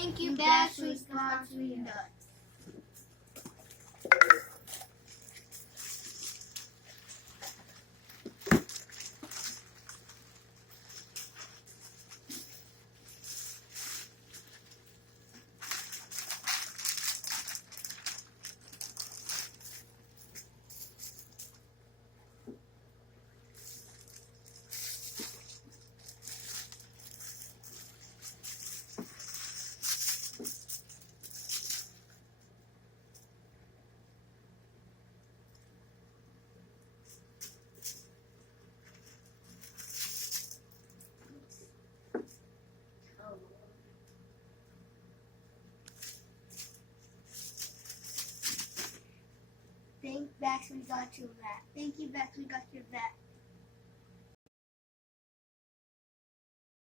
Thank you, Bex, for sponsoring us. Thank Bex, we got your vat. Thank you, Bex, we got your vat.